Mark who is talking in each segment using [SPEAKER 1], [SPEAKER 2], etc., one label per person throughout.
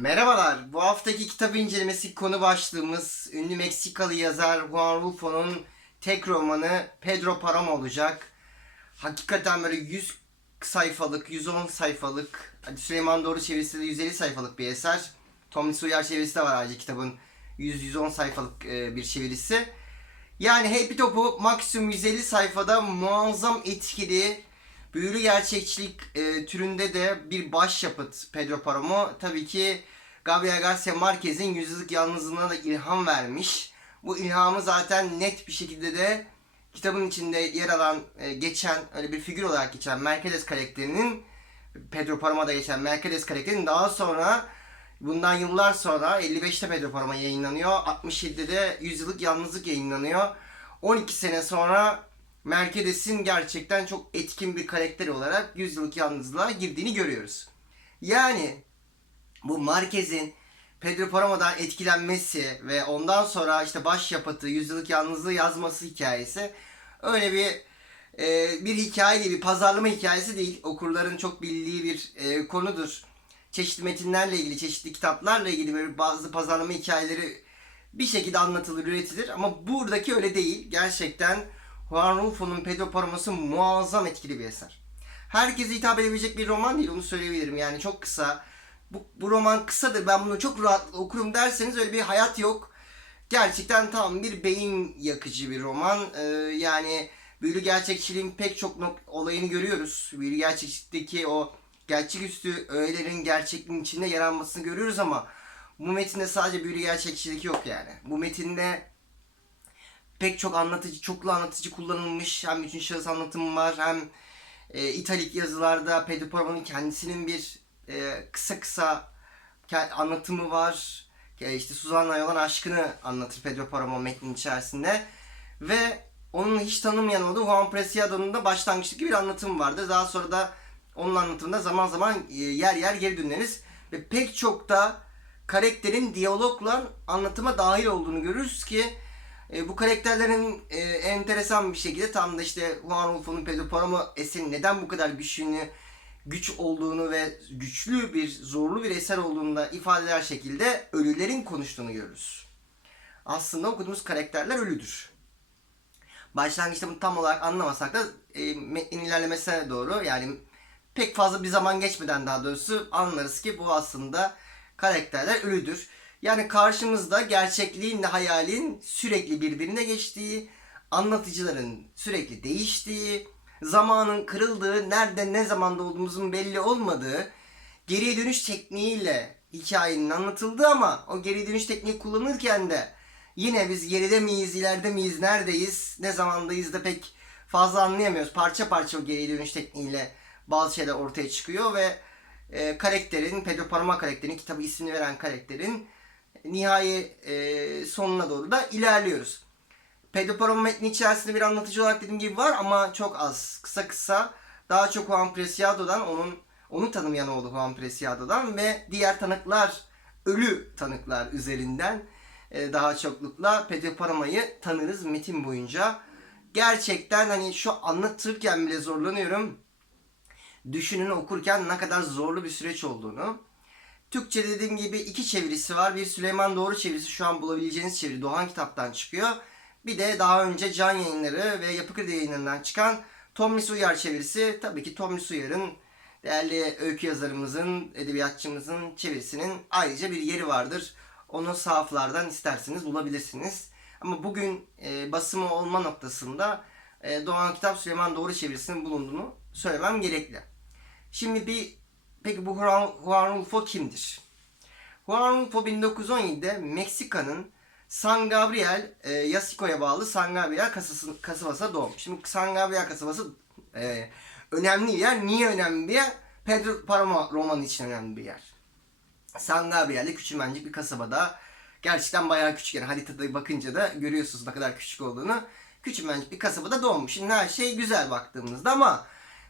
[SPEAKER 1] Merhabalar. Bu haftaki kitap incelemesi konu başlığımız ünlü Meksikalı yazar Juan Rulfo'nun tek romanı Pedro Paramo olacak. Hakikaten böyle 100 sayfalık, 110 sayfalık, hadi Süleyman Doğru çevirisi de 150 sayfalık bir eser. Tommy Sawyer çevirisi de var ayrıca kitabın 100-110 sayfalık e, bir çevirisi. Yani Happy Top'u maksimum 150 sayfada muazzam etkili, büyülü gerçekçilik e, türünde de bir başyapıt Pedro Paramo. Tabii ki Gabriel Garcia Marquez'in Yüzyıllık Yalnızlığına da ilham vermiş. Bu ilhamı zaten net bir şekilde de kitabın içinde yer alan, e, geçen, öyle bir figür olarak geçen Mercedes karakterinin Pedro Paramo'da geçen Mercedes karakterinin daha sonra bundan yıllar sonra 55'te Pedro Paramo yayınlanıyor. 67'de de Yüzyıllık Yalnızlık yayınlanıyor. 12 sene sonra Mercedes'in gerçekten çok etkin bir karakter olarak Yüzyıllık Yalnızlığa girdiğini görüyoruz. Yani bu Marquez'in Pedro Paramo'dan etkilenmesi ve ondan sonra işte başyapıtı Yüzyıllık Yalnızlığı yazması hikayesi öyle bir e, bir hikaye gibi pazarlama hikayesi değil. Okurların çok bildiği bir e, konudur. Çeşitli metinlerle ilgili, çeşitli kitaplarla ilgili böyle bazı pazarlama hikayeleri bir şekilde anlatılır, üretilir ama buradaki öyle değil. Gerçekten Juan Rulfo'nun Pedro muazzam etkili bir eser. Herkese hitap edebilecek bir roman değil onu söyleyebilirim. Yani çok kısa. Bu, bu roman kısadır ben bunu çok rahat okurum derseniz öyle bir hayat yok. Gerçekten tam bir beyin yakıcı bir roman. Ee, yani büyülü gerçekçiliğin pek çok olayını görüyoruz. Büyülü gerçekçilikteki o gerçeküstü öğelerin gerçekliğin içinde yer almasını görüyoruz ama bu metinde sadece büyülü gerçekçilik yok yani. Bu metinde pek çok anlatıcı, çoklu anlatıcı kullanılmış. Hem üçüncü şahıs anlatımı var hem e, italik yazılarda Pedro Paramo'nun kendisinin bir e, kısa kısa anlatımı var. E, işte Suzan'la olan aşkını anlatır Pedro Paramo metnin içerisinde. Ve onun hiç tanımayan olduğu Juan Preciado'nun da başlangıçtaki bir anlatımı vardır. Daha sonra da onun anlatımında zaman zaman e, yer yer geri döneriz. Ve pek çok da karakterin diyalogla anlatıma dahil olduğunu görürüz ki e, bu karakterlerin e, enteresan bir şekilde tam da işte Juan Rulfo'nun Pedro Paramo eserin neden bu kadar güçlüğünü, güç olduğunu ve güçlü bir, zorlu bir eser olduğunu da ifade eder şekilde ölülerin konuştuğunu görürüz. Aslında okuduğumuz karakterler ölüdür. Başlangıçta bunu tam olarak anlamasak da e, metnin ilerlemesine doğru yani pek fazla bir zaman geçmeden daha doğrusu anlarız ki bu aslında karakterler ölüdür. Yani karşımızda gerçekliğinle hayalin sürekli birbirine geçtiği, anlatıcıların sürekli değiştiği, zamanın kırıldığı, nerede ne zamanda olduğumuzun belli olmadığı, geriye dönüş tekniğiyle hikayenin anlatıldığı ama o geri dönüş tekniği kullanırken de yine biz geride miyiz, ileride miyiz, neredeyiz, ne zamandayız da pek fazla anlayamıyoruz. Parça parça o geri dönüş tekniğiyle bazı şeyler ortaya çıkıyor ve e, karakterin, Pedro Parma karakterin, kitabı ismini veren karakterin nihai e, sonuna doğru da ilerliyoruz. Pedro Parma metni içerisinde bir anlatıcı olarak dediğim gibi var ama çok az. Kısa kısa daha çok Juan Preciado'dan onun onu tanımayan oldu Juan Preciado'dan ve diğer tanıklar ölü tanıklar üzerinden e, daha çoklukla Pedro Parama'yı tanırız metin boyunca. Gerçekten hani şu anlatırken bile zorlanıyorum. Düşünün okurken ne kadar zorlu bir süreç olduğunu. Türkçe dediğim gibi iki çevirisi var. Bir Süleyman Doğru çevirisi şu an bulabileceğiniz çeviri Doğan Kitap'tan çıkıyor. Bir de daha önce Can Yayınları ve Yapı Kredi Yayınları'ndan çıkan Tomris Uyar çevirisi. Tabii ki Tomris Uyar'ın değerli öykü yazarımızın, edebiyatçımızın çevirisinin ayrıca bir yeri vardır. Onu sahaflardan isterseniz bulabilirsiniz. Ama bugün e, basımı olma noktasında e, Doğan Kitap Süleyman Doğru çevirisinin bulunduğunu söylemem gerekli. Şimdi bir peki bu Juan, Rulfo kimdir? Juan Rulfo 1917'de Meksika'nın San Gabriel, e, Yasico'ya bağlı San Gabriel kasası, kasabasına doğmuş. Şimdi San Gabriel kasabası e, önemli bir yer. Niye önemli bir yer? Pedro Paramo romanı için önemli bir yer. San Gabriel'de küçümencik bir kasabada. Gerçekten bayağı küçük yani haritada bakınca da görüyorsunuz ne kadar küçük olduğunu. Küçümencik bir kasabada doğmuş. Şimdi her şey güzel baktığımızda ama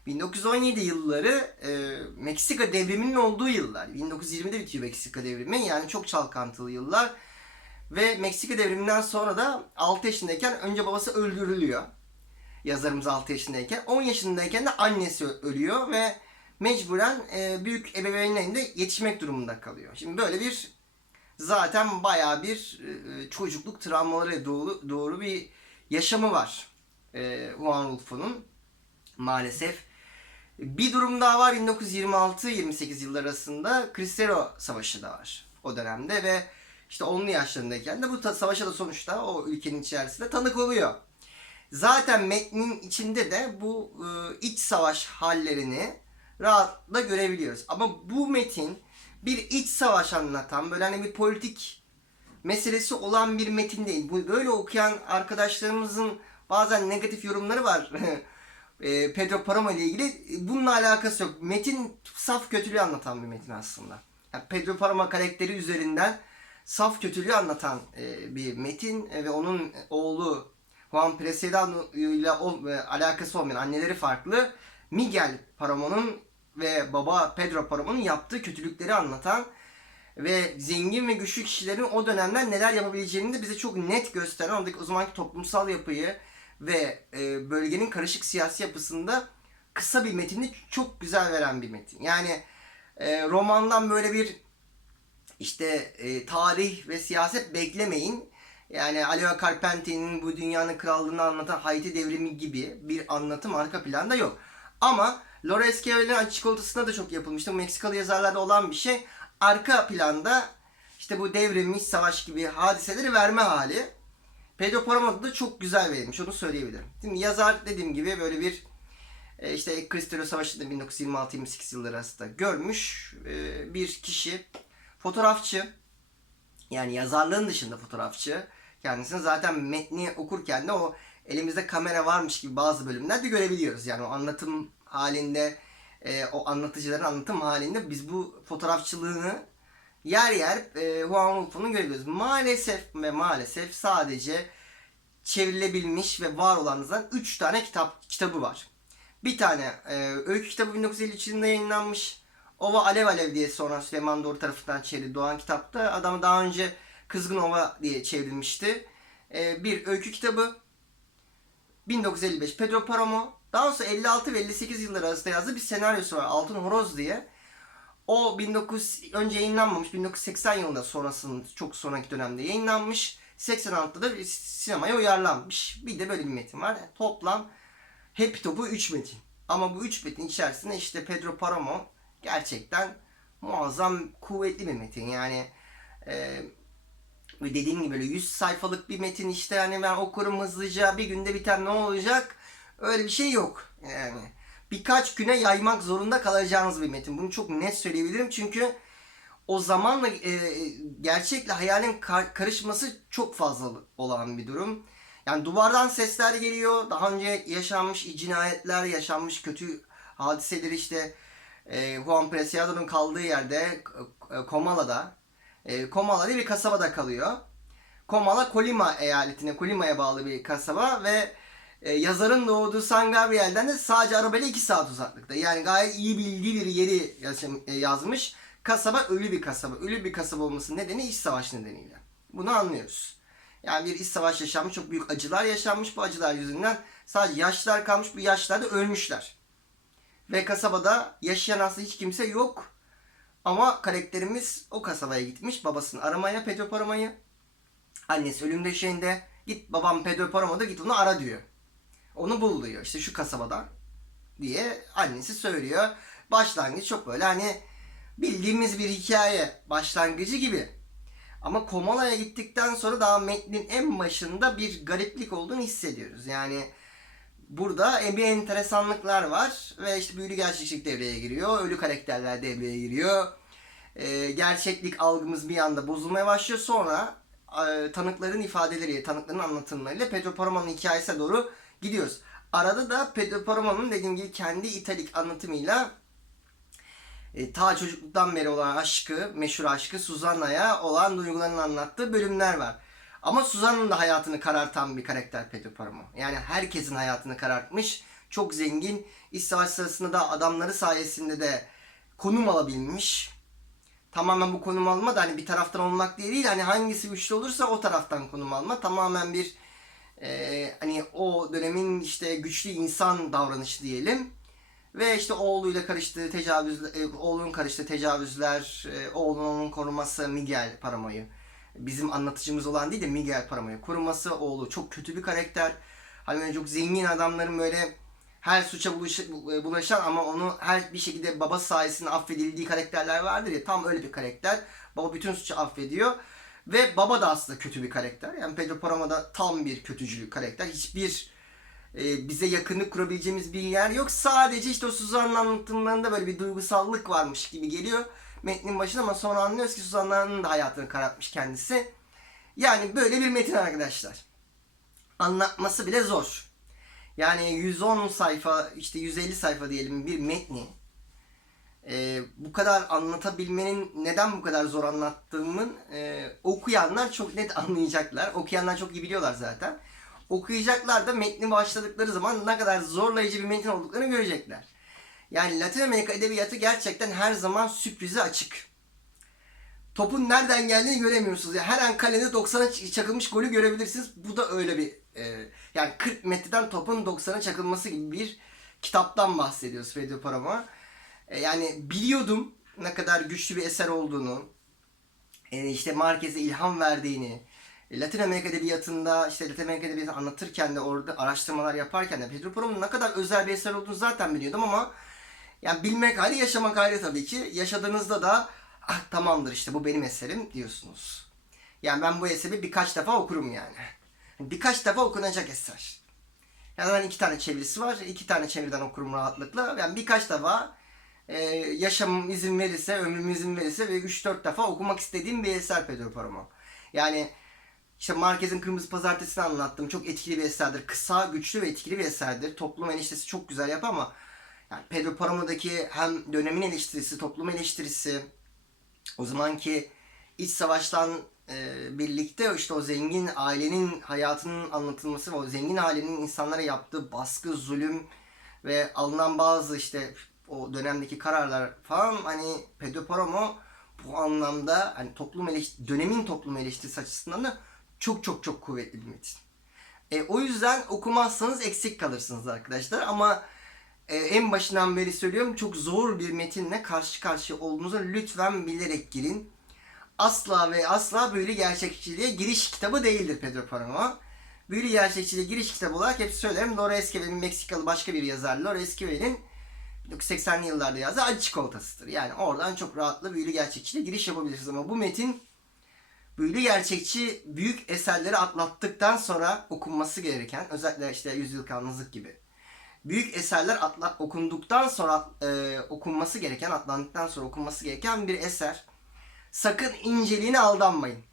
[SPEAKER 1] 1917 yılları e, Meksika devriminin olduğu yıllar. 1920'de bitiyor Meksika devrimi. Yani çok çalkantılı yıllar. Ve Meksika devriminden sonra da 6 yaşındayken önce babası öldürülüyor. Yazarımız 6 yaşındayken. 10 yaşındayken de annesi ölüyor ve mecburen e, büyük ebeveynlerinde yetişmek durumunda kalıyor. Şimdi böyle bir zaten bayağı bir e, çocukluk travmaları doğru, doğru bir yaşamı var e, Juan Rulfo'nun maalesef. Bir durum daha var 1926-28 yıllar arasında Cristero Savaşı da var o dönemde ve işte 10'lu yaşlarındayken de bu savaşa da sonuçta o ülkenin içerisinde tanık oluyor. Zaten metnin içinde de bu e, iç savaş hallerini rahatlıkla görebiliyoruz. Ama bu metin bir iç savaş anlatan böyle hani bir politik meselesi olan bir metin değil. Bu böyle okuyan arkadaşlarımızın bazen negatif yorumları var. e, Pedro Paramo ile ilgili bununla alakası yok. Metin saf kötülüğü anlatan bir metin aslında. Yani Pedro Paramo karakteri üzerinden saf kötülüğü anlatan e, bir metin e, ve onun oğlu Juan Preciado ile e, alakası olmayan anneleri farklı. Miguel Paramo'nun ve baba Pedro Paramo'nun yaptığı kötülükleri anlatan ve zengin ve güçlü kişilerin o dönemler neler yapabileceğini de bize çok net gösteren o zamanki toplumsal yapıyı ve e, bölgenin karışık siyasi yapısında kısa bir metini çok güzel veren bir metin. Yani e, romandan böyle bir işte e, tarih ve siyaset beklemeyin. Yani Aleo Carpentier'in bu dünyanın krallığını anlatan Haiti devrimi gibi bir anlatım arka planda yok. Ama Laura Esquivel'in açık çikolatasında da çok yapılmıştı. Meksikalı yazarlarda olan bir şey. Arka planda işte bu devrim, iç savaş gibi hadiseleri verme hali. Pedro Paramo'da da çok güzel verilmiş. Onu söyleyebilirim. Şimdi yazar dediğim gibi böyle bir e, işte Cristero Savaşı'nda 1926-28 yılları arasında görmüş e, bir kişi. Fotoğrafçı. Yani yazarlığın dışında fotoğrafçı. Kendisini zaten metni okurken de o elimizde kamera varmış gibi bazı bölümlerde görebiliyoruz. Yani o anlatım halinde, e, o anlatıcıların anlatım halinde biz bu fotoğrafçılığını yer yer e, Juan Rulfo'nun görebiliyoruz. Maalesef ve maalesef sadece çevrilebilmiş ve var olanlardan 3 tane kitap kitabı var. Bir tane e, öykü kitabı 1953 yılında yayınlanmış. Ova Alev Alev diye sonra Süleyman Doğru tarafından çevrildi Doğan kitapta. Adam daha önce Kızgın Ova diye çevrilmişti. E, bir öykü kitabı. 1955 Pedro Paramo. Daha sonra 56 ve 58 yılları arasında yazdığı bir senaryosu var. Altın Horoz diye. O 19 önce yayınlanmamış. 1980 yılında sonrasında çok sonraki dönemde yayınlanmış. 86'da da sinemaya uyarlanmış. Bir de böyle bir metin var. Toplam hep topu 3 metin. Ama bu 3 metin içerisinde işte Pedro Paramo gerçekten muazzam kuvvetli bir metin. Yani e, dediğim gibi böyle 100 sayfalık bir metin işte hani ben okurum hızlıca bir günde biter ne olacak? Öyle bir şey yok. Yani birkaç güne yaymak zorunda kalacağınız bir metin. Bunu çok net söyleyebilirim çünkü o zamanla e, gerçekle hayalin kar- karışması çok fazla olan bir durum. Yani duvardan sesler geliyor. Daha önce yaşanmış cinayetler, yaşanmış kötü hadiseleri işte e, Juan Preciado'nun kaldığı yerde e, Komala'da e, Komala diye bir kasabada kalıyor. Komala Colima eyaletine, Colima'ya bağlı bir kasaba ve e, yazarın doğduğu San Gabriel'den de sadece arabayla 2 saat uzaklıkta. Yani gayet iyi bildiği bir yeri e, yazmış. Kasaba ölü bir kasaba. Ölü bir kasaba olması nedeni iç savaş nedeniyle. Bunu anlıyoruz. Yani bir iç savaş yaşanmış, çok büyük acılar yaşanmış. Bu acılar yüzünden sadece yaşlar kalmış. Bu yaşlarda ölmüşler. Ve kasabada yaşayan aslında hiç kimse yok. Ama karakterimiz o kasabaya gitmiş. Babasını aramaya, Pedro Paramo'yu. Annesi ölüm döşeğinde. Git babam Pedro Paramo'da git onu ara diyor. Onu bul diyor. İşte şu kasabada diye annesi söylüyor. Başlangıç çok böyle hani bildiğimiz bir hikaye başlangıcı gibi. Ama Komala'ya gittikten sonra daha metnin en başında bir gariplik olduğunu hissediyoruz. Yani burada bir enteresanlıklar var ve işte büyülü gerçeklik devreye giriyor. Ölü karakterler devreye giriyor. Ee, gerçeklik algımız bir anda bozulmaya başlıyor. Sonra e, tanıkların ifadeleri, tanıkların anlatımlarıyla Pedro Paramo'nun hikayesine doğru gidiyoruz. Arada da Pedro Paramo'nun dediğim gibi kendi italik anlatımıyla e, ta çocukluktan beri olan aşkı, meşhur aşkı Susanna'ya olan duygularını anlattığı bölümler var. Ama Susanna'nın da hayatını karartan bir karakter Pedro Paramo. Yani herkesin hayatını karartmış. Çok zengin. İç savaş sırasında da adamları sayesinde de konum alabilmiş. Tamamen bu konum alma da hani bir taraftan olmak diye değil. Hani hangisi güçlü olursa o taraftan konum alma. Tamamen bir e, hani o dönemin işte güçlü insan davranışı diyelim. Ve işte oğluyla karıştığı tecavüz, e, oğlunun karıştığı tecavüzler, e, oğlunun koruması Miguel Paramo'yu. Bizim anlatıcımız olan değil de Miguel Paramo'yu koruması oğlu çok kötü bir karakter. Hani çok zengin adamların böyle her suça e, bulaşan ama onu her bir şekilde baba sayesinde affedildiği karakterler vardır ya tam öyle bir karakter. Baba bütün suçu affediyor. Ve baba da aslında kötü bir karakter. Yani Pedro Paramo da tam bir kötücül karakter. Hiçbir e, bize yakınlık kurabileceğimiz bir yer yok. Sadece işte o Suzan'ın anlatımlarında böyle bir duygusallık varmış gibi geliyor metnin başında ama sonra anlıyoruz ki Suzan'ın da hayatını karartmış kendisi. Yani böyle bir metin arkadaşlar. Anlatması bile zor. Yani 110 sayfa işte 150 sayfa diyelim bir metni e, bu kadar anlatabilmenin neden bu kadar zor anlattığımın e, okuyanlar çok net anlayacaklar. Okuyanlar çok iyi biliyorlar zaten. Okuyacaklar da metni başladıkları zaman ne kadar zorlayıcı bir metin olduklarını görecekler. Yani Latin Amerika edebiyatı gerçekten her zaman sürprize açık. Topun nereden geldiğini göremiyorsunuz. Yani her an kalede 90'a çakılmış golü görebilirsiniz. Bu da öyle bir e, yani 40 metreden topun 90'a çakılması gibi bir kitaptan bahsediyoruz Pedro Paramo. E, yani biliyordum ne kadar güçlü bir eser olduğunu, e, işte Marquez'e ilham verdiğini, e, Latin Amerika Edebiyatı'nda işte Latin Amerika Edebiyatı'nı anlatırken de orada araştırmalar yaparken de Pedro Paramo'nun ne kadar özel bir eser olduğunu zaten biliyordum ama yani bilmek ayrı, yaşamak ayrı tabii ki. Yaşadığınızda da ah tamamdır işte bu benim eserim diyorsunuz. Yani ben bu eseri birkaç defa okurum yani. Birkaç defa okunacak eser. Yani ben iki tane çevirisi var. iki tane çeviriden okurum rahatlıkla. Yani birkaç defa e, yaşamım izin verirse, ömrüm izin verirse ve 3-4 defa okumak istediğim bir eser Pedro Paramo. Yani işte Marquez'in Kırmızı Pazartesi'ni anlattım. Çok etkili bir eserdir. Kısa, güçlü ve etkili bir eserdir. Toplum eniştesi çok güzel yap ama yani Pedro Paramo'daki hem dönemin eleştirisi, toplum eleştirisi, o zamanki iç savaştan e, birlikte işte o zengin ailenin hayatının anlatılması ve o zengin ailenin insanlara yaptığı baskı, zulüm ve alınan bazı işte o dönemdeki kararlar falan hani Pedro Paramo bu anlamda hani toplum eleştir dönemin toplum eleştirisi açısından da çok çok çok kuvvetli bir metin. E, o yüzden okumazsanız eksik kalırsınız arkadaşlar ama e, en başından beri söylüyorum çok zor bir metinle karşı karşıya olduğunuzu lütfen bilerek girin. Asla ve asla büyülü gerçekçiliğe giriş kitabı değildir Pedro Paramo. Büyülü gerçekçiliğe giriş kitabı olarak hep söylerim. Laura Esquivel'in Meksikalı başka bir yazar. Laura Esquivel'in 1980'li yıllarda yazdığı Acı Çikolatası'dır. Yani oradan çok rahatla büyülü gerçekçiliğe giriş yapabilirsiniz ama bu metin büyülü gerçekçi büyük eserleri atlattıktan sonra okunması gereken özellikle işte Yüzyıl Kalmazlık gibi büyük eserler atla, okunduktan sonra e, okunması gereken, atlandıktan sonra okunması gereken bir eser. Sakın inceliğine aldanmayın.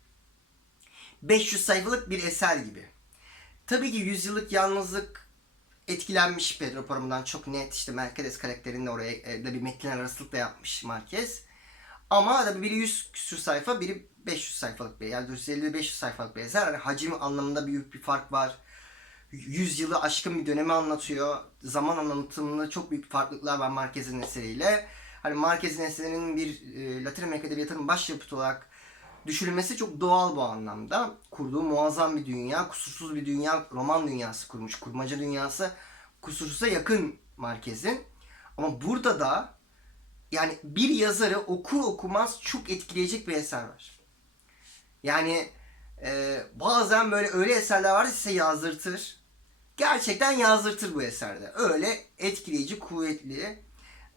[SPEAKER 1] 500 sayfalık bir eser gibi. Tabii ki yüzyıllık yalnızlık etkilenmiş Pedro Paramo'dan çok net. İşte Mercedes karakterinde oraya e, da bir metin arasılık da yapmış Marquez. Ama tabii biri 100 küsur sayfa, biri 500 sayfalık bir yani 450-500 sayfalık bir eser. Yani hacim anlamında büyük bir fark var. 100 yılı aşkın bir dönemi anlatıyor. Zaman anlatımında çok büyük farklılıklar var Marquez'in eseriyle. Hani Marquez'in eserinin bir e, Latin Amerika Edebiyatı'nın başyapıtı olarak düşünülmesi çok doğal bu anlamda. Kurduğu muazzam bir dünya, kusursuz bir dünya, roman dünyası kurmuş. Kurmaca dünyası kusursuza yakın Marquez'in. Ama burada da yani bir yazarı okur okumaz çok etkileyecek bir eser var. Yani e, bazen böyle öyle eserler var size yazdırtır. Gerçekten yazdırtır bu eserde. Öyle etkileyici, kuvvetli.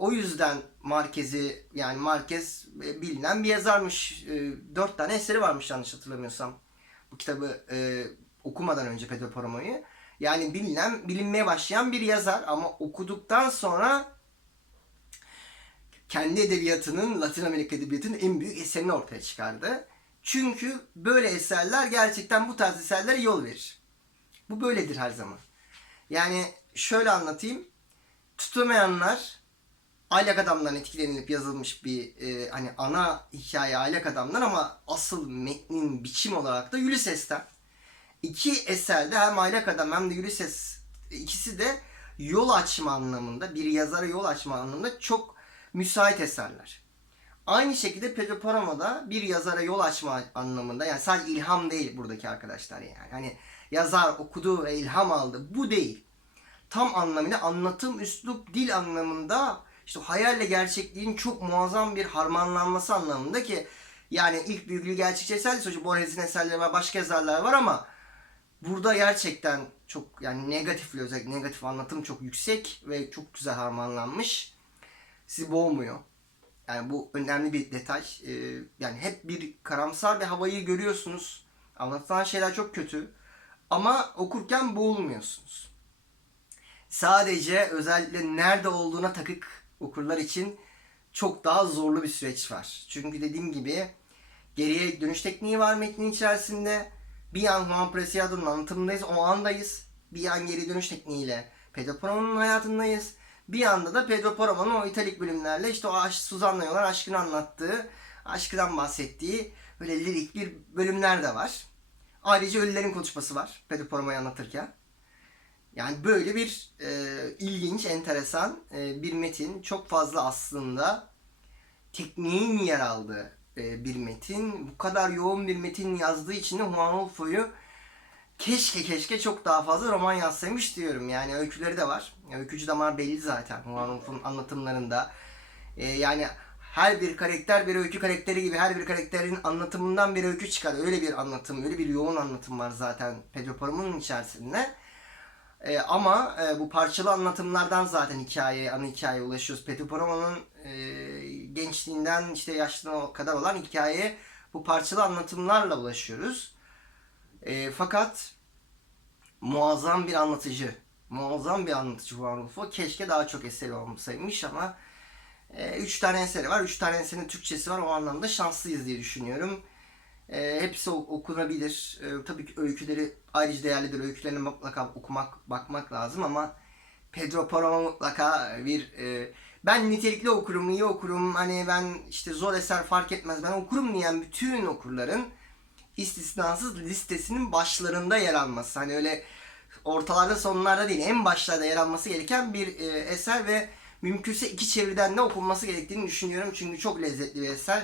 [SPEAKER 1] O yüzden Marquez'i yani Marquez e, bilinen bir yazarmış. E, dört tane eseri varmış yanlış hatırlamıyorsam. Bu kitabı e, okumadan önce Pedro Paramo'yu. Yani bilinen, bilinmeye başlayan bir yazar ama okuduktan sonra kendi edebiyatının, Latin Amerika edebiyatının en büyük eserini ortaya çıkardı. Çünkü böyle eserler gerçekten bu tarz eserlere yol verir. Bu böyledir her zaman. Yani şöyle anlatayım. Tutamayanlar aylak adamdan etkilenilip yazılmış bir e, hani ana hikaye aylak adamdan ama asıl metnin biçim olarak da Ulysses'ten. İki eserde hem aylak adam hem de Ulysses ikisi de yol açma anlamında bir yazara yol açma anlamında çok müsait eserler. Aynı şekilde Pedro da bir yazara yol açma anlamında yani sadece ilham değil buradaki arkadaşlar yani. Hani yazar okudu ve ilham aldı. Bu değil. tam anlamıyla anlatım, üslup, dil anlamında işte hayalle gerçekliğin çok muazzam bir harmanlanması anlamında ki yani ilk büyüklüğü gerçekçi eser değil. Borges'in eserleri var, başka yazarlar var ama burada gerçekten çok yani negatifli özellikle negatif anlatım çok yüksek ve çok güzel harmanlanmış. Sizi boğmuyor. Yani bu önemli bir detay. Ee, yani hep bir karamsar bir havayı görüyorsunuz. Anlatılan şeyler çok kötü. Ama okurken boğulmuyorsunuz. Sadece özellikle nerede olduğuna takık okurlar için çok daha zorlu bir süreç var. Çünkü dediğim gibi geriye dönüş tekniği var metnin içerisinde. Bir an Juan Preciado'nun anlatımındayız, o andayız. Bir an geri dönüş tekniğiyle Pedro Palomo'nun hayatındayız. Bir anda da Pedro Palomo'nun o italik bölümlerle işte o aşk, Suzan'la olan aşkını anlattığı, aşkından bahsettiği böyle lirik bir bölümler de var. Ayrıca ölülerin konuşması var Pedro Palomo'yu anlatırken. Yani böyle bir e, ilginç, enteresan e, bir metin. Çok fazla aslında tekniğin yer aldığı e, bir metin. Bu kadar yoğun bir metin yazdığı için de Juan Rulfo'yu keşke keşke çok daha fazla roman yazsaymış diyorum. Yani öyküleri de var. Öykücü damar belli zaten Juan Rulfo'nun anlatımlarında. E, yani her bir karakter bir öykü karakteri gibi her bir karakterin anlatımından bir öykü çıkar. Öyle bir anlatım, öyle bir yoğun anlatım var zaten Pedro Palomo'nun içerisinde. E, ama e, bu parçalı anlatımlardan zaten hikayeye, ana hikayeye ulaşıyoruz. Palomo'nun e, gençliğinden işte yaşlılığına kadar olan hikayeye bu parçalı anlatımlarla ulaşıyoruz. E, fakat muazzam bir anlatıcı. Muazzam bir anlatıcı Juan Rulfo. Keşke daha çok eseri olmasaymış ama e, üç tane eseri var. Üç tane eserin Türkçesi var. O anlamda şanslıyız diye düşünüyorum. E, hepsi ok- okunabilir. E, tabii ki öyküleri ayrıca değerlidir. Öykülerine mutlaka okumak, bakmak lazım ama Pedro Palomo mutlaka bir e, ben nitelikli okurum, iyi okurum. Hani ben işte zor eser fark etmez. Ben okurum diyen bütün okurların istisnasız listesinin başlarında yer alması. Hani öyle ortalarda sonlarda değil en başlarda yer alması gereken bir e, eser ve mümkünse iki çeviriden de okunması gerektiğini düşünüyorum. Çünkü çok lezzetli bir eser.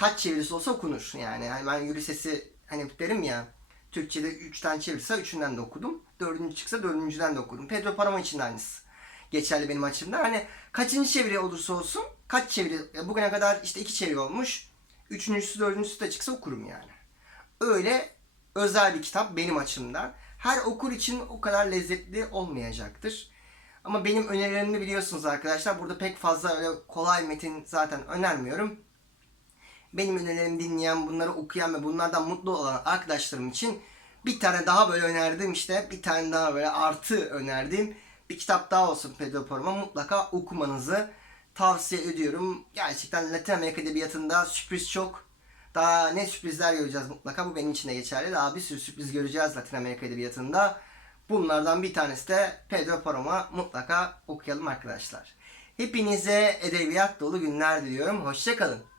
[SPEAKER 1] Kaç çevirisi olsa okunur yani. Hani ben Ulysses'i hani derim ya Türkçe'de 3 tane çevirse üçünden de okudum. Dördüncü çıksa dördüncüden de okudum. Pedro Paramo için de aynısı. Geçerli benim açımdan. Hani kaçıncı çeviri olursa olsun kaç çeviri bugüne kadar işte iki çeviri olmuş. Üçüncüsü dördüncüsü de çıksa okurum yani. Öyle özel bir kitap benim açımdan. Her okur için o kadar lezzetli olmayacaktır. Ama benim önerilerimi biliyorsunuz arkadaşlar. Burada pek fazla öyle kolay metin zaten önermiyorum. Benim önerilerimi dinleyen, bunları okuyan ve bunlardan mutlu olan arkadaşlarım için bir tane daha böyle önerdiğim işte bir tane daha böyle artı önerdiğim bir kitap daha olsun Pedro Palomo. Mutlaka okumanızı tavsiye ediyorum. Gerçekten Latin Amerika Edebiyatı'nda sürpriz çok. Daha ne sürprizler göreceğiz mutlaka. Bu benim için de geçerli. Daha bir sürü sürpriz göreceğiz Latin Amerika Edebiyatı'nda. Bunlardan bir tanesi de Pedro Palomo. Mutlaka okuyalım arkadaşlar. Hepinize edebiyat dolu günler diliyorum. Hoşçakalın.